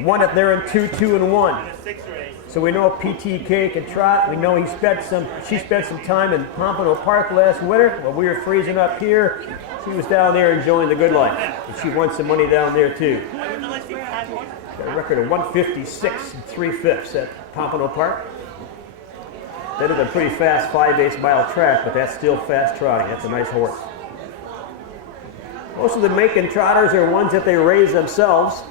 Won it there in 2, 2, and 1. So we know PTK can trot. We know she spent some time in Pompano Park last winter while we were freezing up here. She was down there enjoying the good life. And she won some money down there too. Got a record of 156 and 3/5 at Pompano Park. That is a pretty fast 5/8 mile track, but that's still fast trotting. That's a nice horse. Most of the Macon trotters are ones that they raise themselves.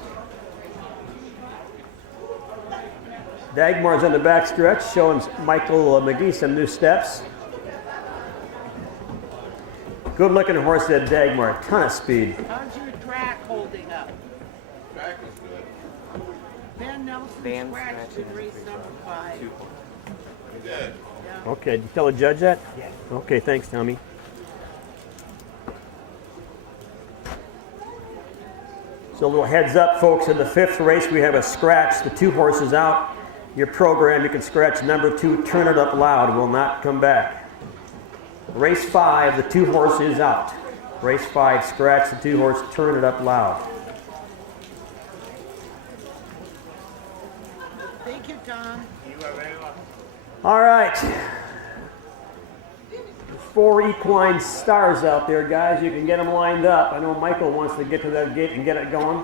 Dagmar's on the back stretch, showing Michael McGee some new steps. Good looking horse, that Dagmar, ton of speed. How's your track holding up? Track is good. Ben Nelson scratched in race number 5. He did. Yeah. Okay, did you tell the judge that? Yeah. Okay, thanks, Tommy. So a little heads up, folks, in the 5th race we have a scratch, the 2 horses out. Your program, you can scratch number 2, Turn It Up Loud, will not come back. Race 5, the 2 horse is out. Race 5, scratch the 2 horse, Turn It Up Loud. Thank you, Tom. You are very welcome. All right. 4 equine stars out there, guys. You can get them lined up. I know Michael wants to get to that gate and get it going.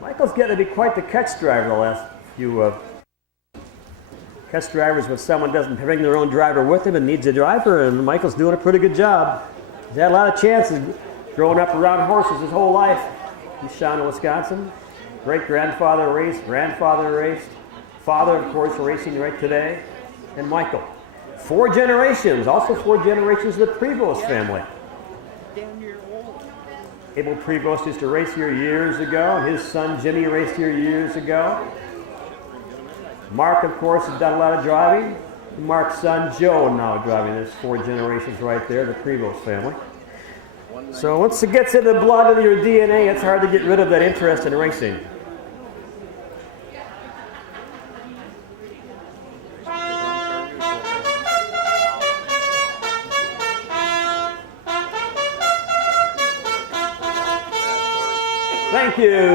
Michael's getting to be quite the catch driver the last few catch drivers when someone doesn't bring their own driver with him and needs a driver, and Michael's doing a pretty good job. He's had a lot of chances growing up around horses his whole life. He's Shawnee, Wisconsin. Great-grandfather raced, grandfather raced, father, of course, racing right today, and Michael. 4 generations, also 4 generations of the Prevost family. Abel Prevost used to race here years ago, and his son Jimmy raced here years ago. Mark, of course, has done a lot of driving. Mark's son Joe now driving. There's 4 generations right there, the Prevost family. So once it gets in the blood of your DNA, it's hard to get rid of that interest in racing.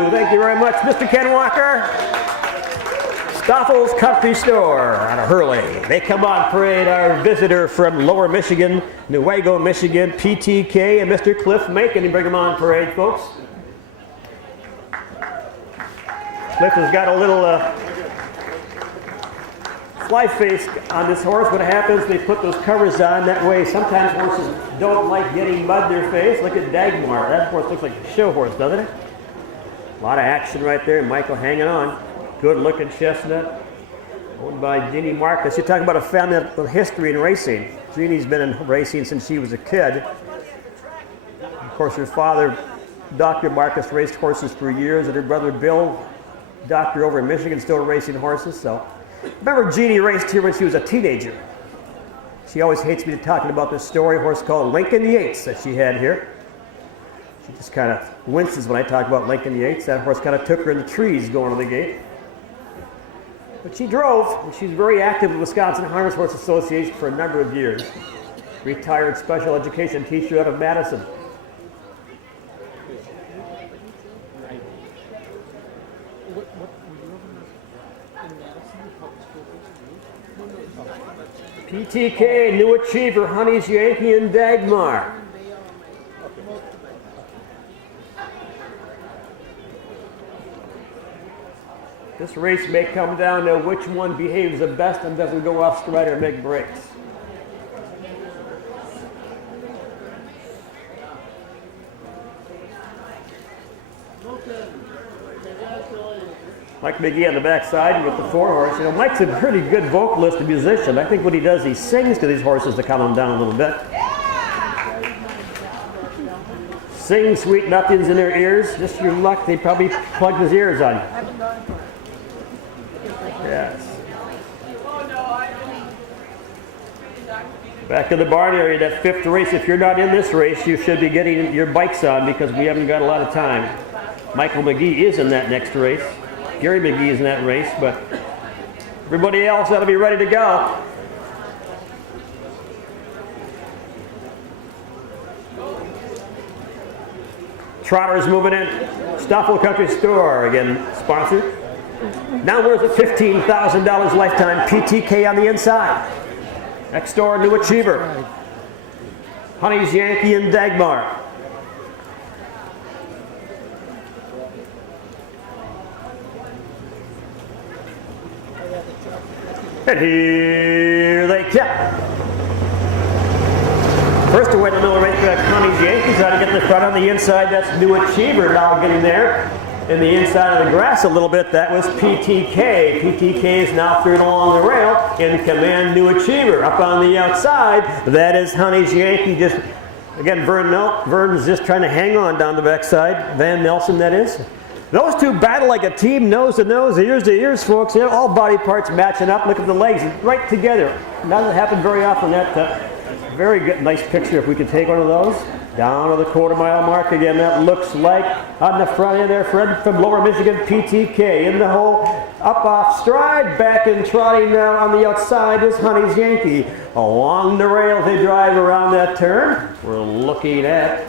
Thank you very much, Mr. Ken Walker. Stoffel's Country Store out of Hurley. They come on parade, our visitor from Lower Michigan, Newaygo, Michigan, PTK, and Mr. Cliff Macon. You bring them on parade, folks. Cliff has got a little fly face on this horse. What happens, they put those covers on. That way, sometimes horses don't like getting mud in their face. Look at Dagmar. That horse looks like a show horse, doesn't it? A lot of action right there. Michael hanging on. Good looking chestnut. Owned by Jeannie Marcus. You're talking about a family with history in racing. Jeannie's been in racing since she was a kid. Of course, her father, Dr. Marcus, raced horses for years, and her brother Bill, doctor over in Michigan, still racing horses. So, remember Jeannie raced here when she was a teenager. She always hates me talking about this story, a horse called Lincoln Yates that she had here. She just kind of winces when I talk about Lincoln Yates. That horse kind of took her in the trees going to the gate. But she drove, and she's very active with Wisconsin Harness Horse Association for a number of years. Retired special education teacher out of Madison. PTK, New Achiever, Honey's Yankee, and Dagmar. This race may come down to which one behaves the best and doesn't go off stride or make breaks. Mike McGee on the backside with the 4 horse. You know, Mike's a pretty good vocalist and musician. I think what he does, he sings to these horses to calm them down a little bit. Sing sweet nothings in their ears. Just your luck, they probably plugged his ears on. Yes. Back in the barn area, that 5th race. If you're not in this race, you should be getting your bikes on because we haven't got a lot of time. Michael McGee is in that next race. Gary McGee is in that race, but everybody else ought to be ready to go. Trotters moving in. Stoffel Country Store, again, sponsored. Now worth a $15,000 lifetime PTK on the inside. Next door, New Achiever. Honey's Yankee and Dagmar. And here they come. First away in the middle racetrack, Honey's Yankees trying to get in the front on the inside. That's New Achiever now getting there. In the inside of the grass a little bit, that was PTK. PTK is now through along the rail. In command, New Achiever. Up on the outside, that is Honey's Yankee. Just again, Vern's just trying to hang on down the backside. Van Nelson, that is. Those two battle like a team, nose to nose, ears to ears, folks. They're all body parts matching up. Look at the legs, right together. Doesn't happen very often. That very good, nice picture if we could take one of those. Down to the quarter-mile mark again. That looks like on the front end there, Fred from Lower Michigan, PTK in the hole, up off stride, back and trotting now on the outside is Honey's Yankee. Along the rail they drive around that turn. We're looking at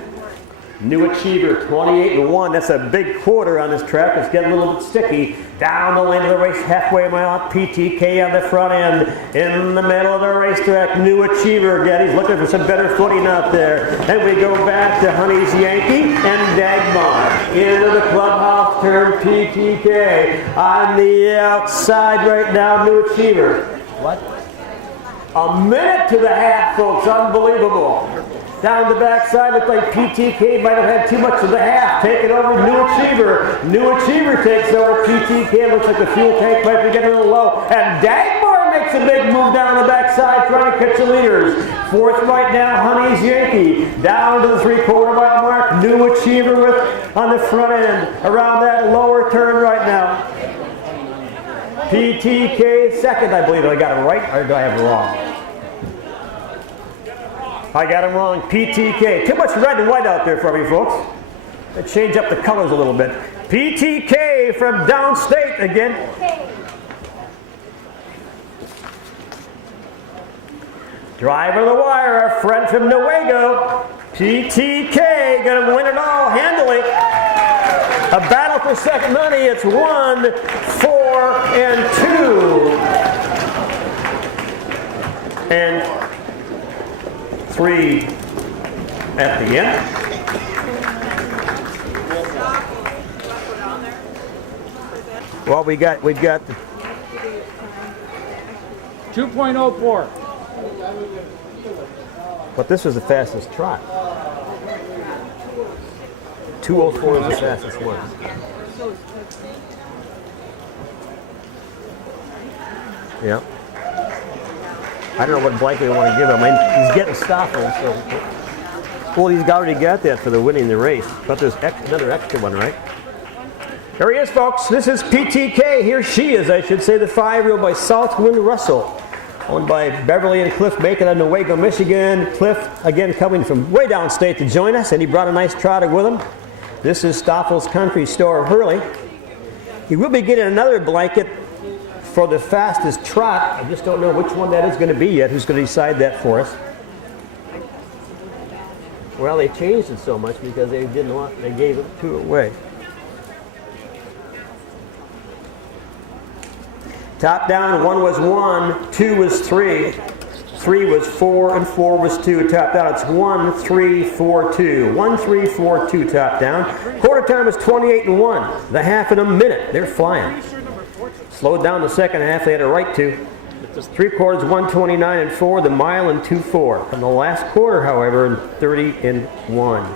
New Achiever, 28-1. That's a big quarter on this track. It's getting a little bit sticky. Down the lane of the race, halfway mile, PTK on the front end. In the middle of the racetrack, New Achiever again. He's looking for some better footing out there. And we go back to Honey's Yankee and Dagmar. Into the clubhouse turn, PTK. On the outside right now, New Achiever. What? A minute to the half, folks. Unbelievable. Down the backside, looked like PTK might have had too much of the half. Taking over New Achiever. New Achiever takes over PTK. Looks like the fuel tank might be getting a little low. And Dagmar makes a big move down the backside, trying to catch the leaders. Fourth right now, Honey's Yankee. Down to the three-quarter mile mark. New Achiever with on the front end. Around that lower turn right now. PTK second, I believe. I got it right, or do I have it wrong? I got him wrong. PTK. Too much red and white out there for me, folks. Let's change up the colors a little bit. PTK from downstate again. Driver of the wire, our friend from Newaygo. PTK gonna win it all handily. A battle for second money. It's 1, 4, and 2. And 3 at the end. Well, we've got the 2.04. But this was the fastest trot. 2:04 is the fastest one. Yeah. I don't know what blanket we want to give him. I mean, he's getting Stoffel, so. Well, he's already got that for the winning the race. But there's another extra one, right? Here he is, folks. This is PTK. Here she is, I should say, the 5-year-old by Southwind Russell. Owned by Beverly and Cliff Bacon of Newaygo, Michigan. Cliff, again, coming from way downstate to join us, and he brought a nice trotter with him. This is Stoffel's Country Store of Hurley. He will be getting another blanket for the fastest trot. I just don't know which one that is going to be yet. Who's going to decide that for us? Well, they changed it so much because they didn't want, they gave it 2 away. Top down, 1 was 1, 2 was 3, 3 was 4, and 4 was 2. Top down, it's 1, 3, 4, 2. 1, 3, 4, 2 top down. Quarter time is 28-1. The half in a minute. They're flying. Slowed down the second half, they had a right to. 3/4, 1:29 and 4, the mile in 2:4. From the last quarter, however, in 30-1.